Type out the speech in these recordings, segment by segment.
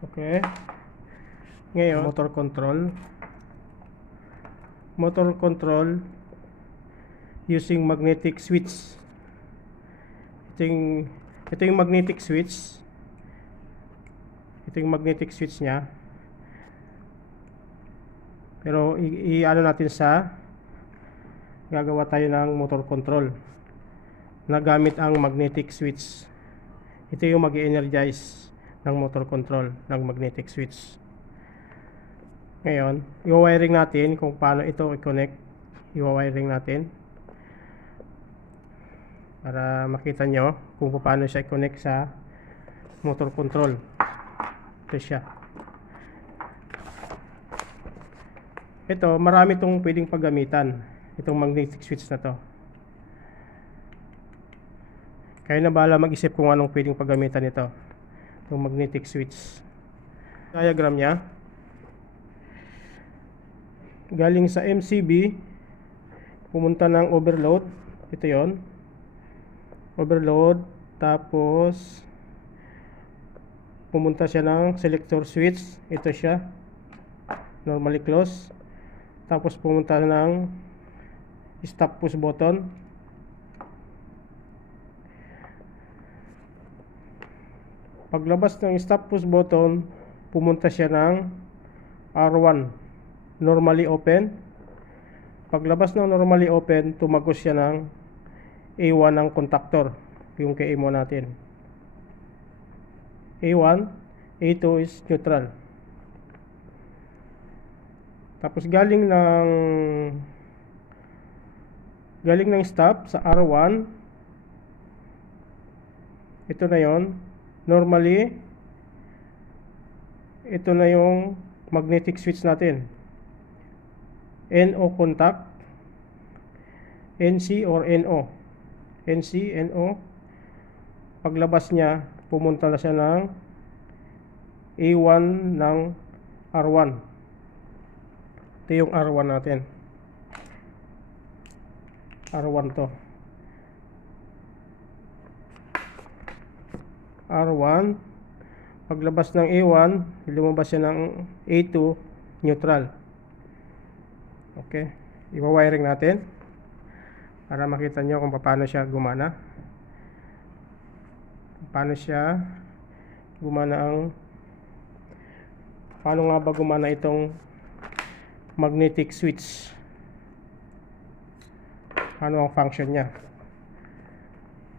Okay. Ngayon, motor control using magnetic switch. Ito yung magnetic switch. Ito yung magnetic switch nya. Pero i-ano natin sa gagawa tayo ng motor control na gamit ang magnetic switch. Ito yung mag-energize ng motor control ng magnetic switch. Ngayon, i-wiring natin kung paano ito i-connect. I-wiring natin para makita nyo kung paano siya i-connect sa motor control. Ito siya. Ito, marami itong pwedeng paggamitan, itong magnetic switch na to. Kaya na bahala mag-isip kung anong pwedeng paggamitan ito, itong magnetic switch. Diagram nya, galing sa MCB, pumunta ng overload. Ito yon, overload. Tapos pumunta siya ng selector switch. Ito siya, normally close. Tapos pumunta ng stop push button. Paglabas ng stop push button, pumunta siya ng R1, normally open. Paglabas ng normally open, tumagos siya ng A1 ng contactor, yung KMO natin. A1, A2 is neutral. Tapos galing ng stop sa R1, ito na yon, normally ito na yung magnetic switch natin, NO contact, NC or NO, NC, NO. Paglabas niya, pumunta na siya ng A1 ng R1. Ito yung R1 natin, R1 to, R1. Paglabas ng A1, lumabas siya ng A2, neutral. Okay, i-wiring natin para makita nyo kung paano siya gumana. Paano nga ba gumana itong magnetic switch? Ano ang function niya?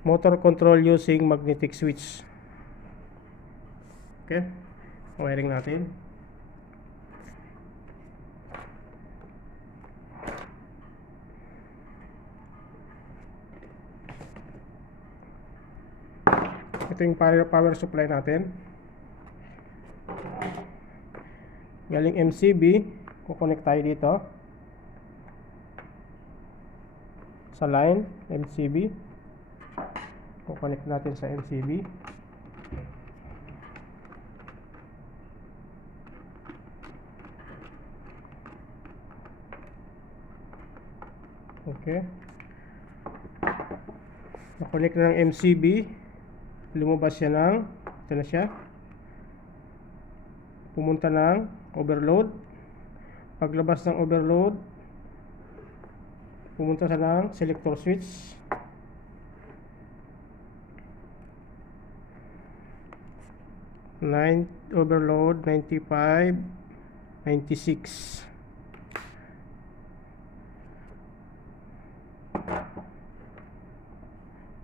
Motor control using magnetic switch. Okay, wiring natin. Ito yung power supply natin. Galing MCB, kukonect tayo dito sa line MCB. Kukonect natin sa MCB. Okay, nakonect na ng MCB. Lumabas siya ng, ito na siya, pumunta ng overload. Paglabas ng overload, pumunta siya ng selector switch. Overload 95, 96.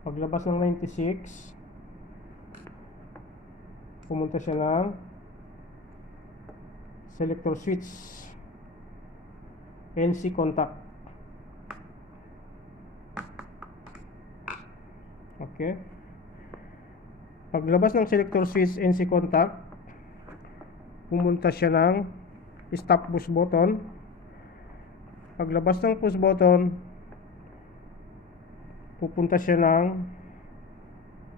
Paglabas ng 96, pumunta siya ng selector switch, NC contact. Okay, paglabas ng selector switch NC contact, pumunta siya ng stop push button. Paglabas ng push button, pupunta siya ng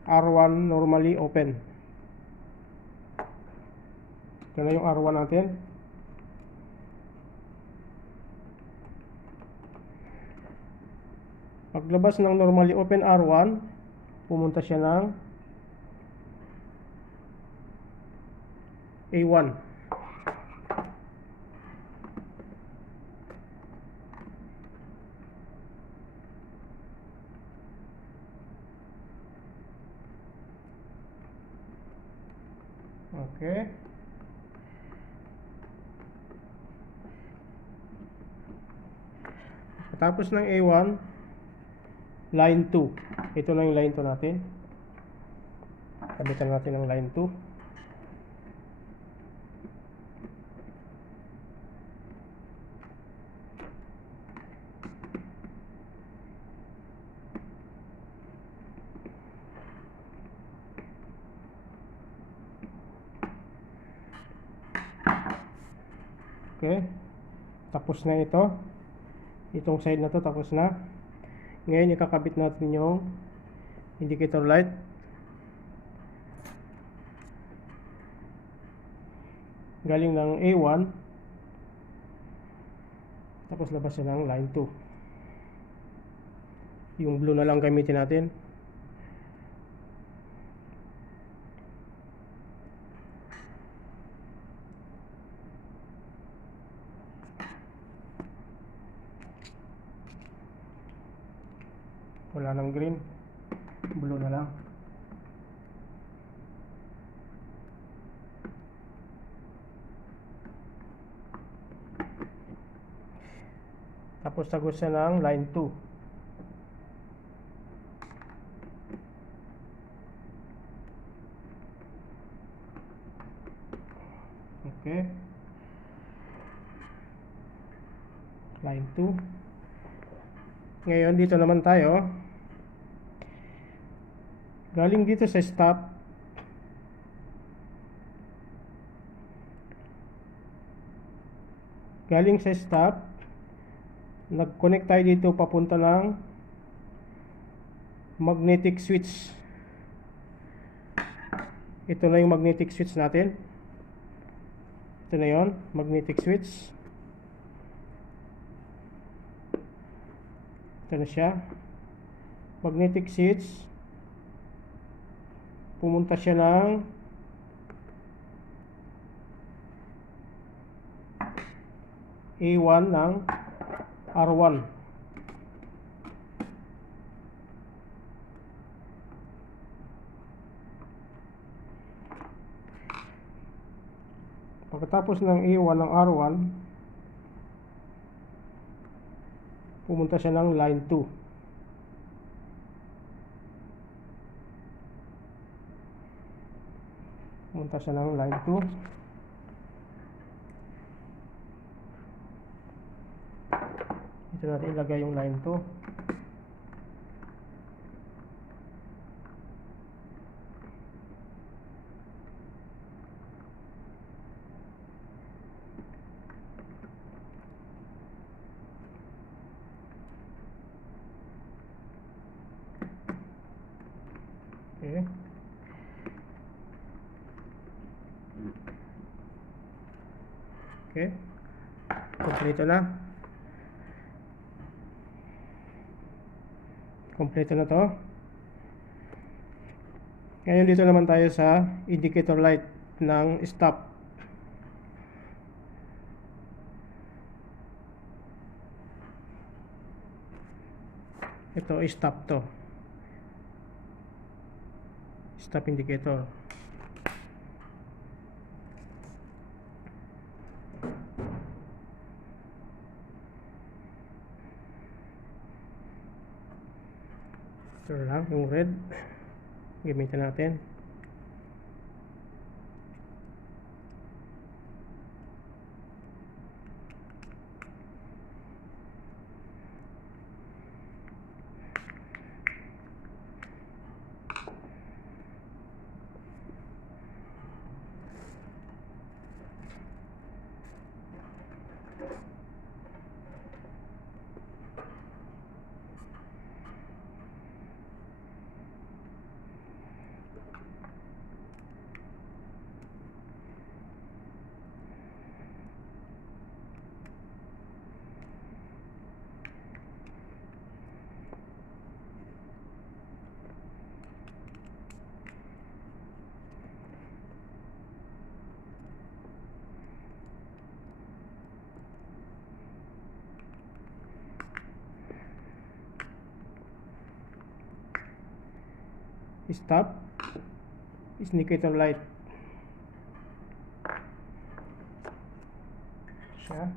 R1 normally open. Ito na yung R1 natin. Paglabas ng normally open R1, pumunta siya ng A1. Okay. Tapos ng A1, line 2. Ito na yung line 2 natin. Kabitan natin ng line 2. Okay. Tapos na ito. Itong side na to tapos na. Ngayon ikakabit natin yung indicator light. Galing ng A1. Tapos labas na ng line 2. Yung blue na lang gamitin natin. Wala ng green, blue na lang. Tapos tagos na ng line 2. Okay. Line 2. Ngayon dito naman tayo. Galing dito sa stop. Galing sa stop. Nag-connect tayo dito papunta ng magnetic switch. Ito na yung magnetic switch natin. Ito na yon, magnetic switch. Ito na siya. Magnetic switch. Pumunta siya ng A1 ng R1. Pagkatapos ng A1 ng R1, pumunta siya ng line 2. Pumunta siya ng line 2. Ito natin ilagay yung line 2. Okay. Okay. Kompleto na. Kompleto na to. Ngayon dito naman tayo sa indicator light ng stop. Ito stop to. Stop indicator. Ito lang yung red. Gamitin natin. stop indicator light siya.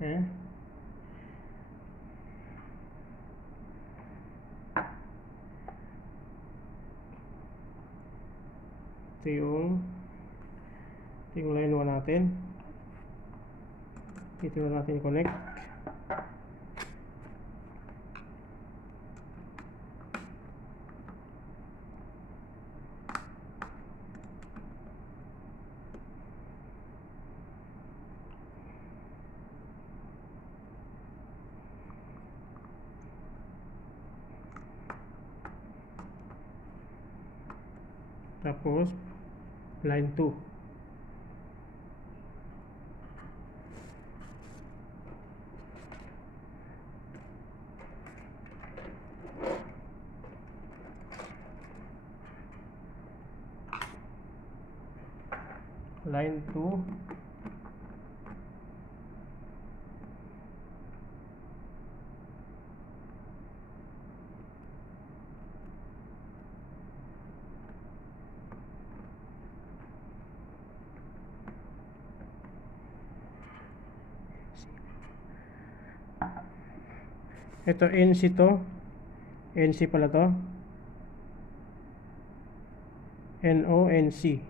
Okay. Ito yung line 1 natin. Dito na natin connect. Tapos line 2. Line 2 ito NC to, NC pala to, NONC.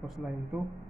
Tapos line 2.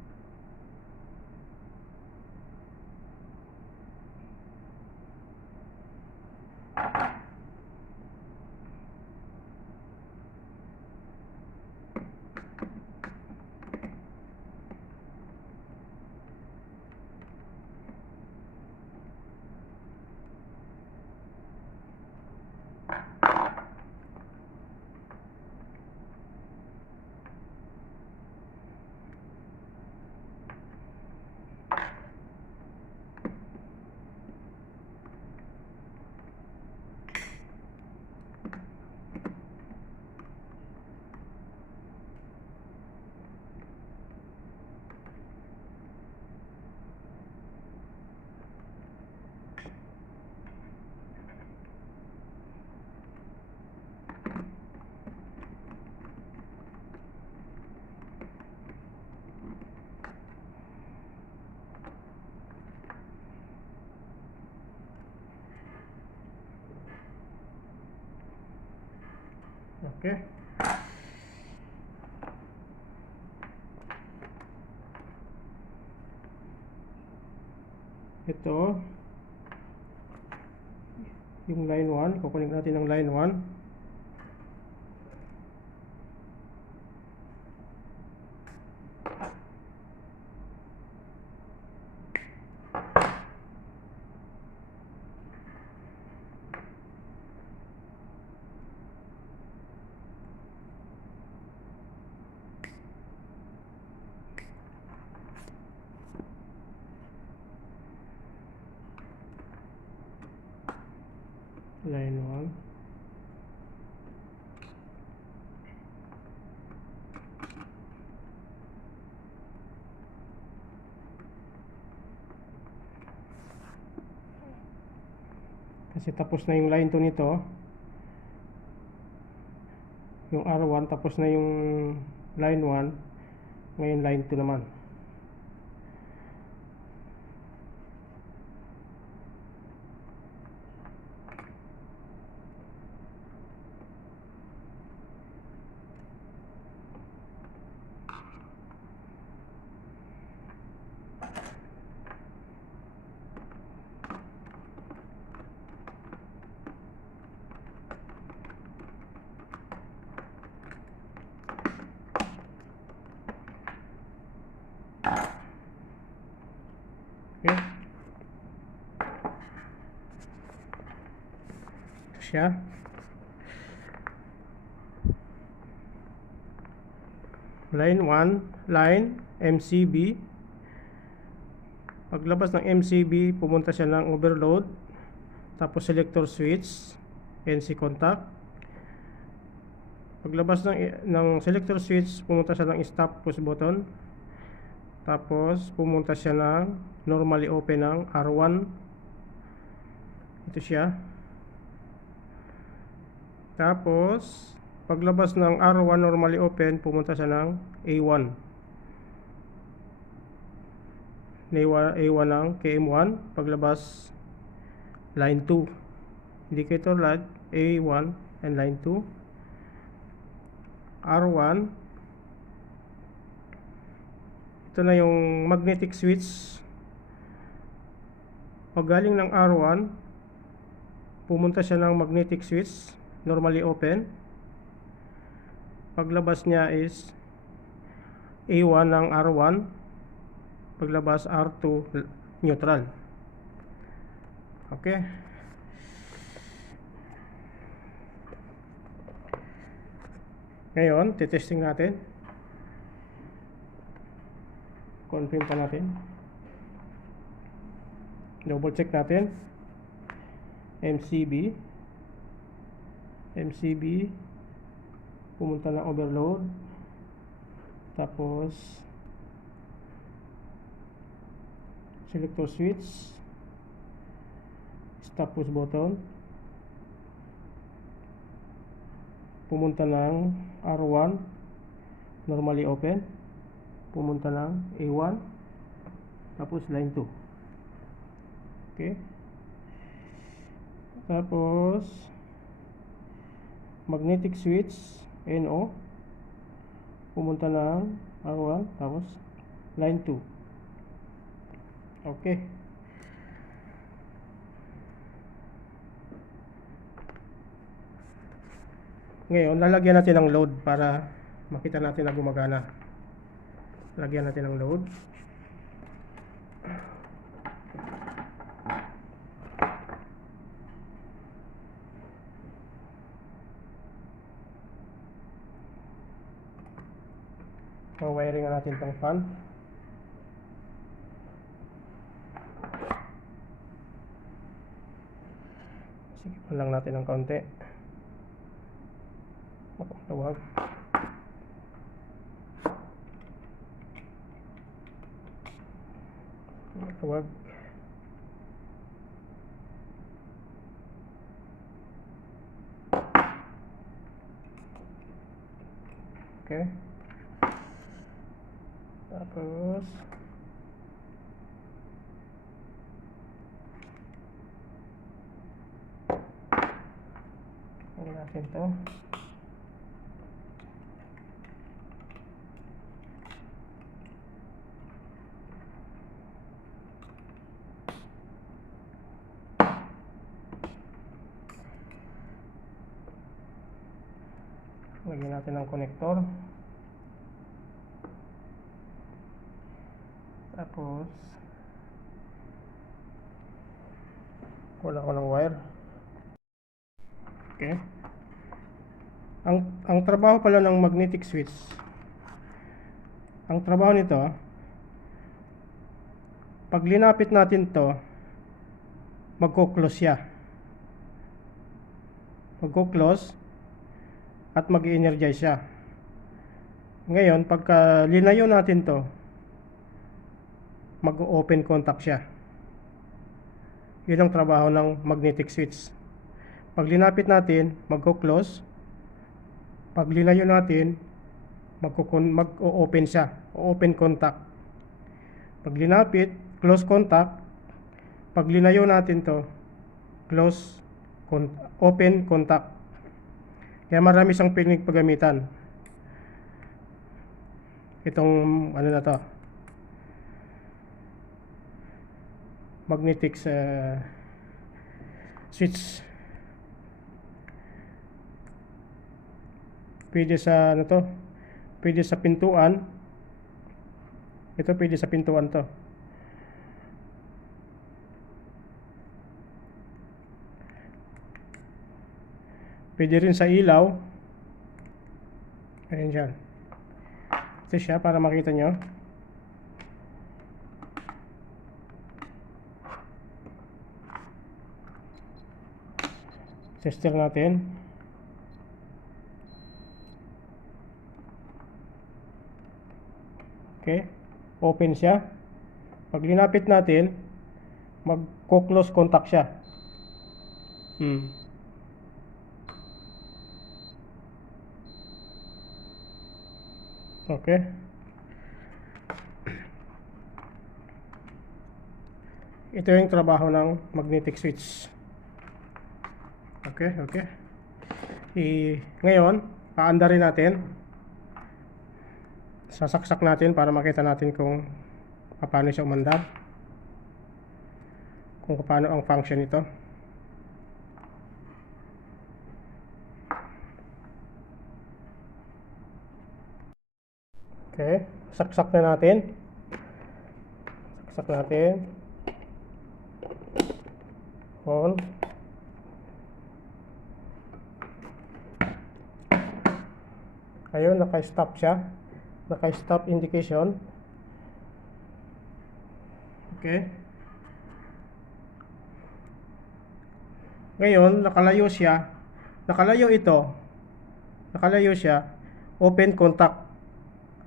Okay. Ito yung line 1, kukunin natin ng line 1. Line 1. Kasi tapos na yung line 2 nito. Yung R1 tapos na yung line 1. Ngayon line 2 naman. siya. Line 1, line MCB. Paglabas ng MCB, pumunta siya ng overload, tapos selector switch, NC contact. Paglabas ng selector switch, pumunta siya ng stop push button, tapos pumunta siya ng normally open ng R1. Ito siya. Tapos paglabas ng R1 normally open, pumunta siya ng A1. A1 ng KM1. Paglabas, line 2. Indicator light A1 and line 2. R1. Ito na yung magnetic switch. Pag galing ng R1, pumunta siya ng magnetic switch, normally open. Paglabas niya is A1 ng R1. Paglabas R2 neutral. Okay. Ngayon, titesting natin. Confirm pa natin. Double check natin. MCB. Pumunta ng overload. Tapos selector switch, stop push button, pumunta ng R1 normally open, pumunta ng A1, tapos line 2. Okay, tapos magnetic switch NO, pumunta ng R1, tapos line 2. Okay. Ngayon, lalagyan natin ng load para makita natin na gumagana. Lagyan natin ng load. So, wiring na natin itong fan. Sige, lang natin ng kaunti. Tawag. Tawag. Okay. Tapos lagyan natin to. Lagyan natin ng connector. Tapos wala ko ng wire. Okay. Ang trabaho pala ng magnetic switch, ang trabaho nito, pag linapit natin to, magko-close siya. Magko-close at mag-energize siya. Ngayon, pagka linayo natin to, mag-open contact siya. Yun ang trabaho ng magnetic switch. Pag linapit natin, magko-close. Pag linayo natin, mag-open siya. Open contact. Pag linapit, close contact. Pag linayo natin to, open contact. Kaya marami siyang pinig paggamitan. Itong ano na to, magnetic switch. Pwede sa ano to, pwede sa pintuan. Ito pwede sa pintuan to. Pwede rin sa ilaw. Ayan dyan. Ito siya para makita nyo. Tester natin. Okay. Open siya. Pag linapit natin, magko-close contact siya. Okay. Ito yung trabaho ng magnetic switch. Okay. Ngayon, paandarin natin. Sasaksak natin para makita natin kung paano siya umandar. Kung paano ang function nito. Okay, saksak na natin. Saksak natin. On. Ayun, naka-stop siya. Naka-stop indication. Okay. Ngayon, nakalayo siya. Nakalayo ito. Nakalayo siya. Open contact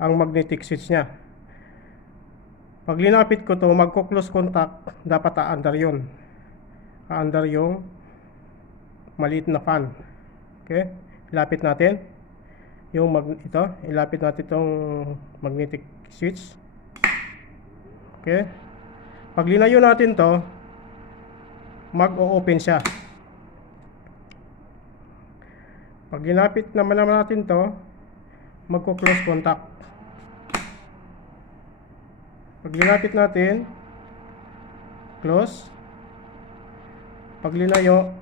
ang magnetic switch niya. Pag linapit ko to, magko-close contact, dapat aandar yun. Aandar yung maliit na fan. Okay? Ilapit natin yung ilapit natin itong magnetic switch. Okay? Pag linayo natin to, mag-o-open siya. Pag linapit naman natin to, magko-close contact. Pag linapit natin, close. Pag linayo,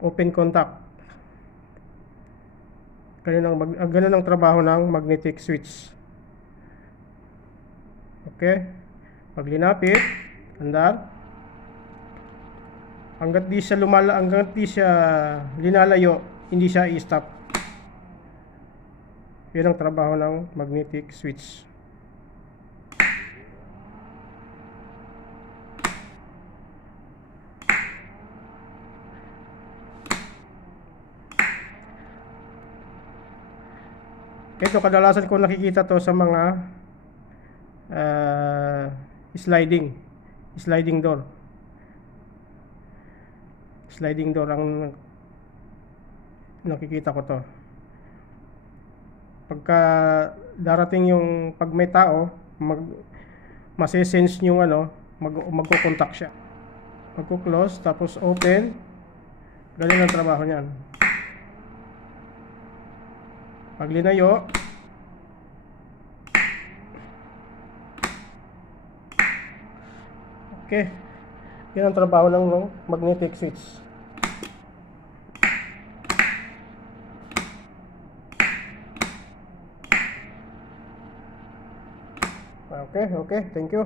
open contact. Ganun ang trabaho ng magnetic switch. Okay? Pag linapit, andar. Hanggat di siya linalayo, hindi siya i-stop. Yan ang trabaho ng magnetic switch. Ito, kadalasan ko nakikita to sa mga sliding door. Sliding door ang nakikita ko to. Pagka darating yung pag may tao, masisense yung magko-contact siya. Magko-close, tapos open. Ganun ang trabaho niyan. Pag linayo, okay. Yan ang trabaho ng magnetic switch. Okay, thank you.